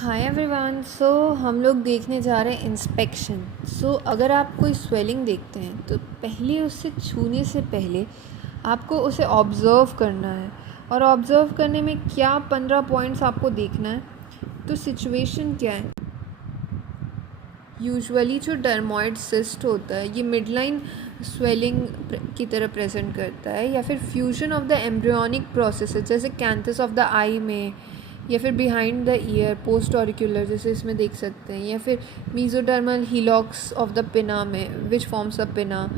Hi everyone. हम लोग देखने जा रहे हैं इंस्पेक्शन। अगर आप कोई स्वेलिंग देखते हैं तो पहले उससे छूने से पहले आपको उसे ऑब्ज़र्व करना है। और ऑब्ज़र्व करने में क्या 15 पॉइंट्स आपको देखना है। तो सिचुएशन क्या है, यूजुअली जो डर्मोइड सिस्ट होता है ये मिडलाइन स्वेलिंग की तरह प्रेजेंट करता है, या फिर fusion of the embryonic process जैसे कैंथस ऑफ द आई में, या फिर behind the year post auricular जैसे इसमें देख सकते हैं, या फिर मीजोडर्मल हीलॉक्स ऑफ द पिना में विच फॉर्म्स अ पिना।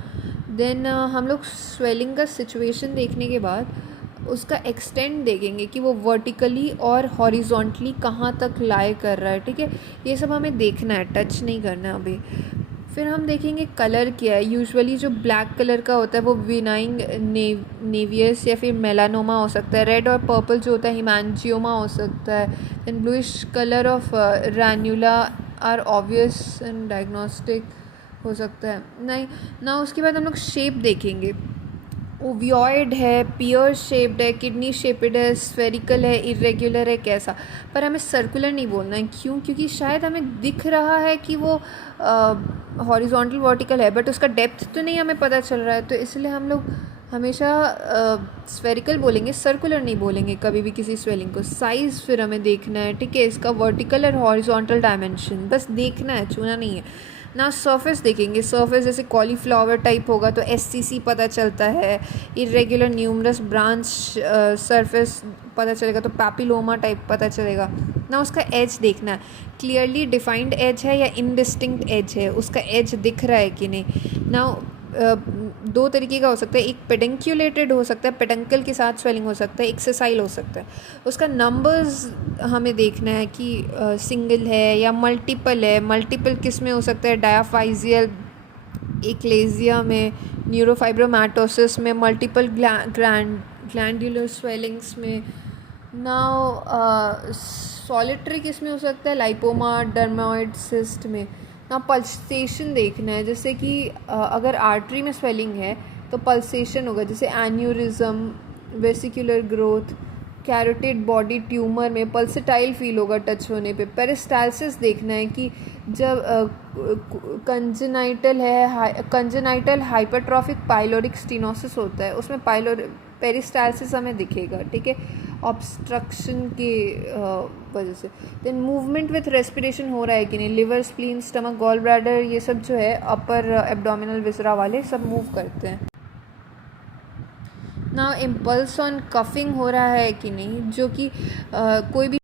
देन हम लोग स्वेलिंग का सिचुएशन देखने के बाद उसका एक्सटेंड देखेंगे कि वो वर्टिकली और हॉरिजॉन्टली कहाँ तक लाई कर रहा है। ठीक है, ये सब हमें देखना है, टच नहीं करना है अभी। फिर हम देखेंगे कलर क्या है। यूजुअली जो ब्लैक कलर का होता है वो विनाइंग नेवियस या फिर मेलानोमा हो सकता है। रेड और पर्पल जो होता है हिमांजियोमा हो सकता है। Then bluish colour of ranula are obvious and diagnostic हो सकता है। नहीं ना, उसके बाद हम लोग शेप देखेंगे। ओवियॉइड है, पियर शेप्ड है, किडनी शेप्ड है, स्फेरिकल है, इरेगुलर है, कैसा। पर हमें सर्कुलर नहीं बोलना है। क्यों? क्योंकि शायद हमें दिख रहा है कि वो हॉरिजॉन्टल वर्टिकल है, बट उसका डेप्थ तो नहीं हमें पता चल रहा है। तो इसलिए हम लोग हमेशा स्फेरिकल बोलेंगे, सर्कुलर नहीं बोलेंगे कभी भी किसी स्वेलिंग को। साइज़ फिर हमें देखना है, ठीक है, इसका वर्टिकल और हॉरिजॉन्टल डायमेंशन बस देखना है, छूना नहीं है ना। सरफेस देखेंगे, सरफेस जैसे कॉलीफ्लावर टाइप होगा तो SCC पता चलता है। इरेगुलर न्यूमरस ब्रांच सरफेस पता चलेगा तो पैपिलोमा टाइप पता चलेगा ना। उसका एज देखना है, क्लियरली डिफाइंड एज है या इनडिस्टिंक्ट एज है, उसका एज दिख रहा है कि नहीं ना। दो तरीके का हो सकता है, एक पेडंक्यूलेटेड हो सकता है, पेडंकल के साथ स्वेलिंग हो सकता है, एक सेसाइल हो सकता है। उसका नंबर्स हमें देखना है कि सिंगल है या मल्टीपल है। मल्टीपल किस में हो सकता है? डायाफाइजियल एक्लेजिया में, न्यूरोफाइब्रोमैटोसिस में, मल्टीपल ग्लैंडुलर स्वेलिंग्स में। नाउ सॉलिटरी किस में हो सकता है? लाइपोमा, डर्मोइड सिस्ट में। ना पल्सेशन देखना है, जैसे कि अगर आर्टरी में स्वेलिंग है तो पल्सेशन होगा, जैसे aneurysm, vesicular growth, carotid body tumour में पल्सेटाइल फील होगा टच होने पे। पेरिस्टालसिस देखना है कि जब कंजेनाइटल हाइपरट्रॉफिक पाइलोरिक स्टीनोसिस होता है उसमें पेरिस्टालसिस हमें दिखेगा, ठीक है, ऑब्स्ट्रक्शन की वजह से। देन मूवमेंट विथ रेस्पिरेशन हो रहा है कि नहीं, liver, spleen, stomach, gall bladder, ये सब जो है अपर एब्डोमिनल विसरा वाले सब मूव करते हैं ना। इम्पल्स ऑन कफिंग हो रहा है कि नहीं, जो कि कोई भी